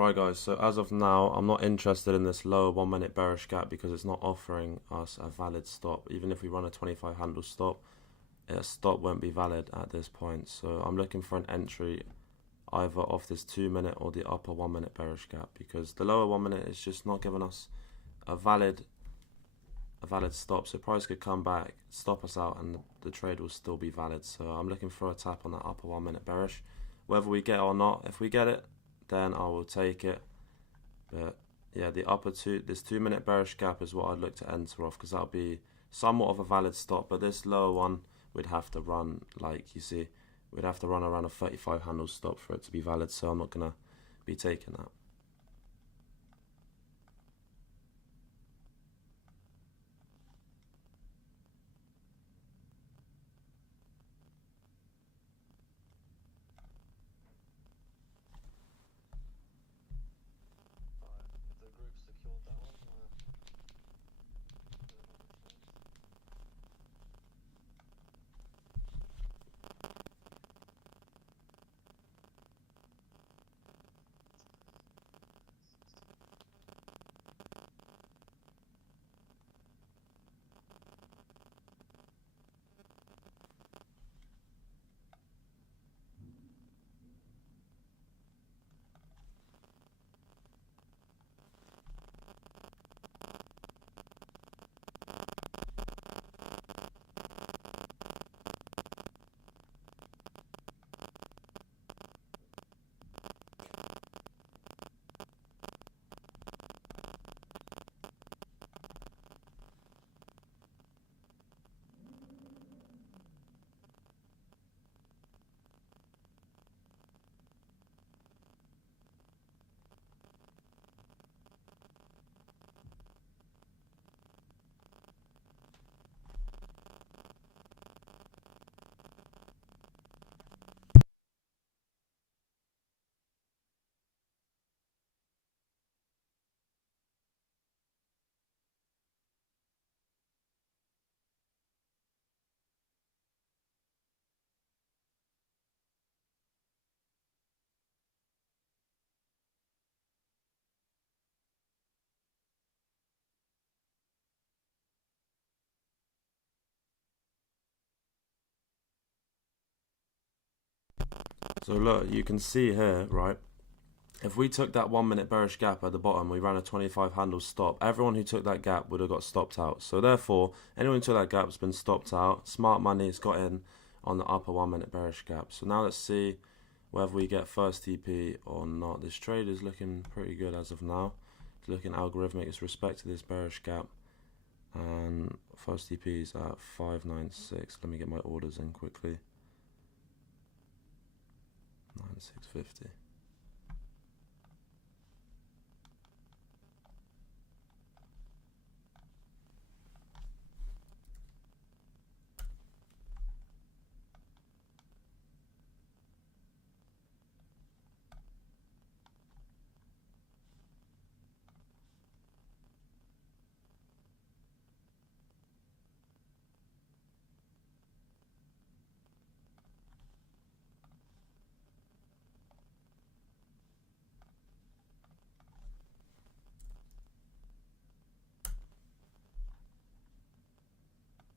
Right guys, so as of now, I'm not interested in this lower 1 minute bearish gap because it's not offering us a valid stop. Even if we run a 25 handle stop, a stop won't be valid at this point. So I'm looking for an entry either off this 2 minute or the upper 1 minute bearish gap, because the lower 1 minute is just not giving us a valid stop. So price could come back, stop us out, and the trade will still be valid. So I'm looking for a tap on that upper 1 minute bearish, whether we get it or not. If we get it, then I will take it. But yeah, the upper this 2 minute bearish gap is what I'd look to enter off, because that'll be somewhat of a valid stop. But this lower one, we'd have to run, like you see, we'd have to run around a 35 handle stop for it to be valid. So I'm not gonna be taking that. So look, you can see here, right? If we took that 1 minute bearish gap at the bottom, we ran a 25 handle stop, everyone who took that gap would have got stopped out. So therefore, anyone who took that gap has been stopped out. Smart money has got in on the upper 1 minute bearish gap. So now let's see whether we get first TP or not. This trade is looking pretty good as of now. It's looking algorithmic. It's respect to this bearish gap. And first TP is at 596. Let me get my orders in quickly. 9650.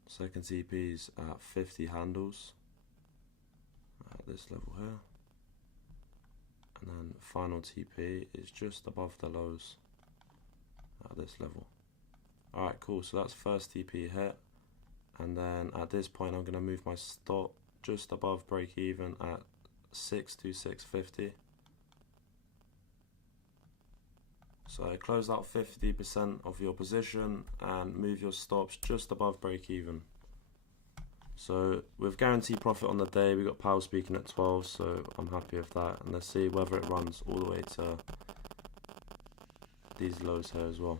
Second TP is at 50 handles at this level here, and then final TP is just above the lows at this level. Alright, cool, so that's first TP hit, and then at this point I'm going to move my stop just above break even at 62650. So close out 50% of your position and move your stops just above break even. So with guaranteed profit on the day, we got Powell speaking at 12, so I'm happy with that. And let's see whether it runs all the way to these lows here as well.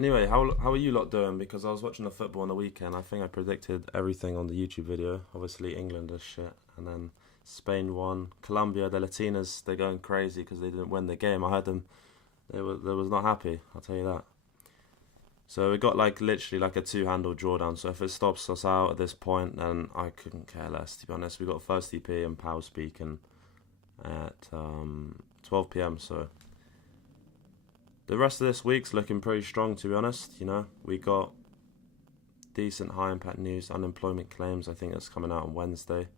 Anyway, how are you lot doing? Because I was watching the football on the weekend. I think I predicted everything on the YouTube video. Obviously, England is shit, and then Spain won. Colombia, the Latinas, they're going crazy because they didn't win the game. I heard them. They was not happy. I'll tell you that. So we got like literally like a two-handle drawdown. So if it stops us out at this point, then I couldn't care less. To be honest, we got first EP and Pow speaking at 12 p.m. So the rest of this week's looking pretty strong, to be honest. You know, we got decent high impact news, unemployment claims. I think that's coming out on Wednesday.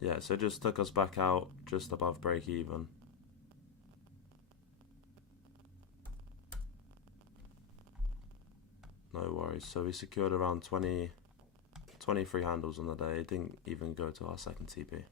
Yeah, so it just took us back out just above break even. No worries. So we secured around 23 handles on the day. It didn't even go to our second TP.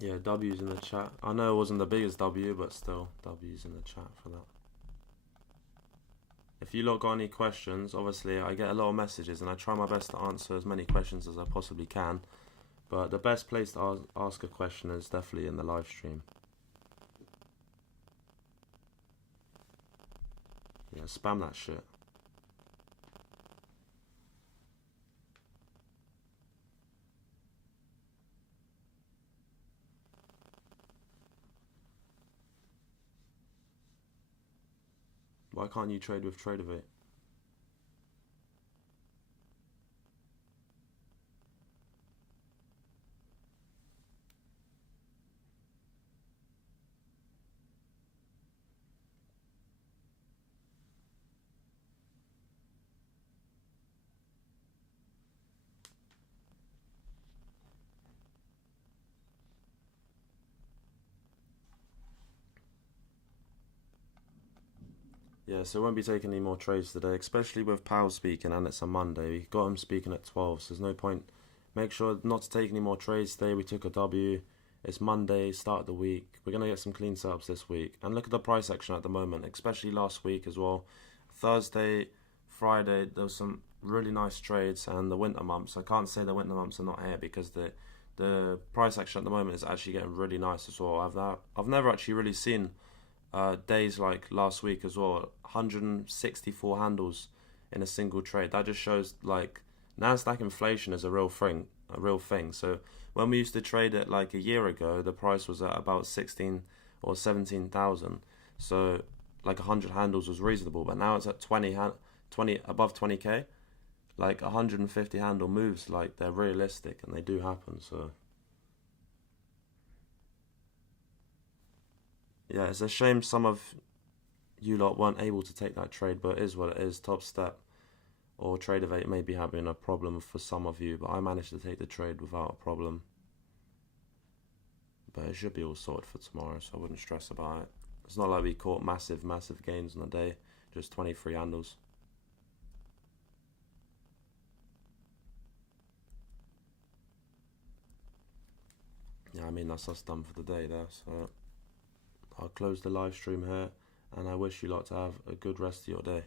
Yeah, W's in the chat. I know it wasn't the biggest W, but still, W's in the chat for that. If you lot got any questions, obviously I get a lot of messages and I try my best to answer as many questions as I possibly can. But the best place to ask a question is definitely in the live stream. Yeah, spam that shit. Why can't you trade with Tradeovate? Yeah, so we won't be taking any more trades today, especially with Powell speaking and it's a Monday. We got him speaking at 12, so there's no point. Make sure not to take any more trades today. We took a W. It's Monday, start of the week. We're going to get some clean setups this week. And look at the price action at the moment, especially last week as well. Thursday, Friday, there was some really nice trades and the winter months. I can't say the winter months are not here because the price action at the moment is actually getting really nice as well. I've never actually really seen days like last week as well, 164 handles in a single trade. That just shows like Nasdaq inflation is a real thing. So when we used to trade it like a year ago, the price was at about 16 or 17,000. So like 100 handles was reasonable, but now it's at 20 above 20k. Like 150 handle moves, like they're realistic and they do happen. So yeah, it's a shame some of you lot weren't able to take that trade, but it is what it is. Top Step or Tradeovate may be having a problem for some of you, but I managed to take the trade without a problem. But it should be all sorted for tomorrow, so I wouldn't stress about it. It's not like we caught massive gains on the day, just 23 handles. Yeah, I mean, that's us done for the day there, so I'll close the live stream here, and I wish you lot to have a good rest of your day.